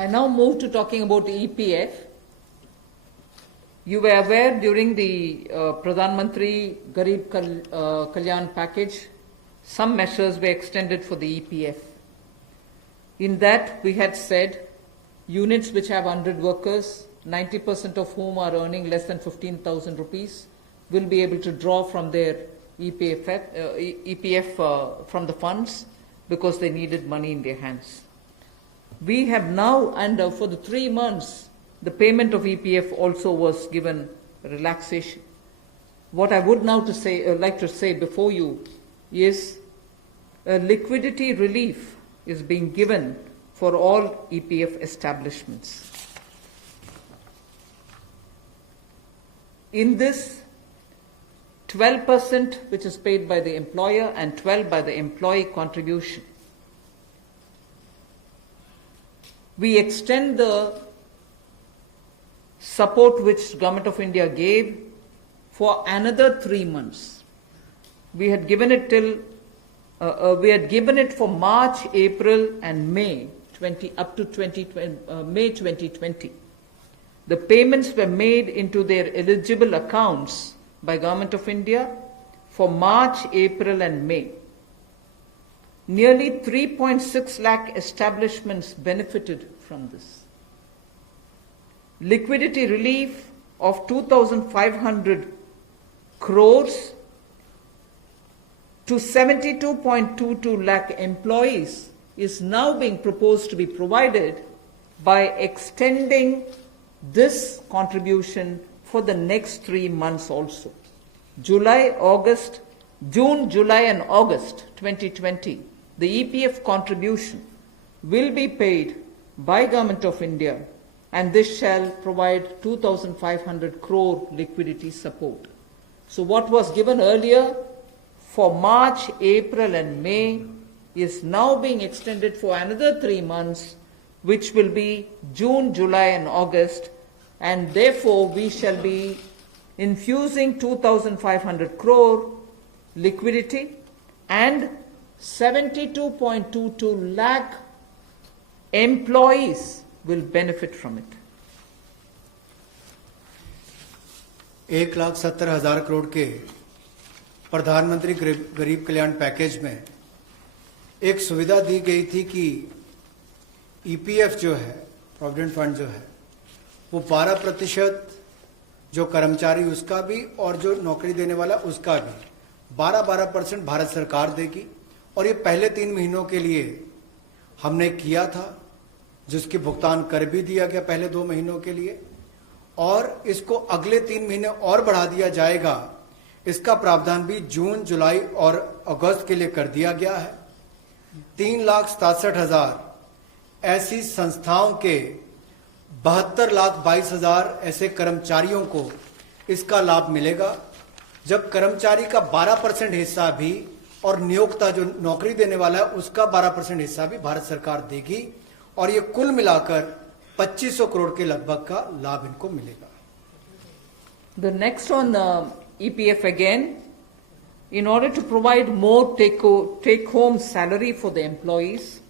I now move to talking about EPF. You were aware during the Pradhan Mantri Garib Kalyan package, some measures were extended for the EPF. In that, we had said units which have 100 workers, 90% of whom are earning less than 15,000 rupees, will be able to draw from their EPF from the funds because they needed money in their hands. We have now, and for the 3 months, the payment of EPF also was given relaxation. What I would now like to say before you is a liquidity relief is being given for all EPF establishments. In this, 12% which is paid by the employer and 12% by the employee contribution. We extend the support which Government of India gave for another 3 months. We had given it for March, April, and May up to May 2020. The payments were made into their eligible accounts by Government of India for March, April, and May. Nearly 3.6 lakh establishments benefited from this. Liquidity relief of 2,500 crores to 72.22 lakh employees is now being proposed to be provided by extending this contribution for the next 3 months also. June, July, and August 2020, the EPF contribution will be paid by Government of India, and this shall provide 2,500 crore liquidity support. So what was given earlier for March, April, and May is now being extended for another 3 months, which will be June, July, and August, and therefore we shall be infusing 2,500 crore liquidity and 72.22 lakh employees will benefit from it. 1,70,000 crore के प्रधानमंत्री गरीब कल्याण package में एक सुविधा दी गई थी कि EPF जो है, प्रोविडेंट फंड जो है, वो 12% जो कर्मचारी उसका भी और जो नौकरी देने वाला उसका भी 12% भारत सरकार देगी। और ये पहले 3 महीनों के लिए हमने किया था, जिसकी भुगतान कर भी दिया गया पहले 2 महीनों के लिए, और इसको अगले 3 महीने और बढ़ा दिया जाएगा। इसका प्रावधान भी जून, जुलाई और अगस्त के लिए कर दिया गया है। 3,67,000 ऐसी संस्थाओं के 72,22,000 ऐसे कर्मचारियों को इसका लाभ मिलेगा। जब कर्मचारी का 12% हिस्सा भी और नियोक्ता जो नौकरी देने वाला है उसका 12% हिस्सा भी भारत सरकार देगी, और ये कुल मिलाकर 2,500 करोड़ के लगभग का लाभ इनको मिलेगा। The next on EPF again, in order to provide more take-home salary for the employees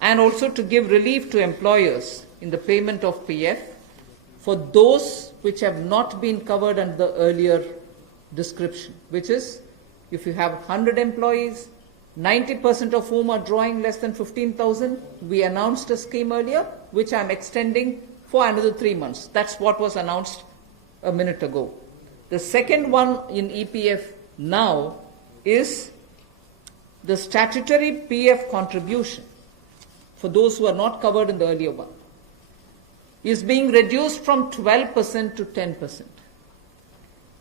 and also to give relief to employers in the payment of PF for those which have not been covered under the earlier description, which is if you have 100 employees, 90% of whom are drawing less than 15,000, we announced a scheme earlier, which I'm extending for another 3 months. That's what was announced a minute ago. The second one in EPF now is the statutory PF contribution for those who are not covered in the earlier one is being reduced from 12% to 10%.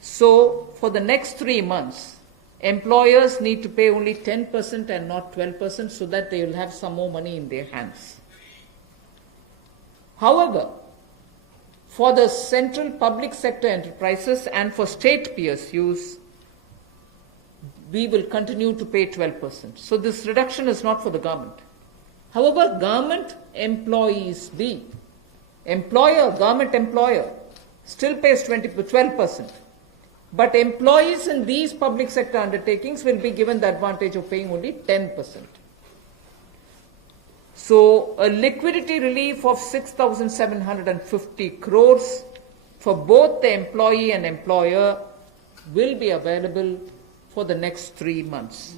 So for the next 3 months, employers need to pay only 10% and not 12% so that they will have some more money in their hands. However, for the central public sector enterprises and for state PSUs, we will continue to pay 12%. So this reduction is not for the government. However, government employees government employer still pays 12%. But employees in these public sector undertakings will be given the advantage of paying only 10%. So a liquidity relief of 6,750 crores for both the employee and employer will be available for the next 3 months.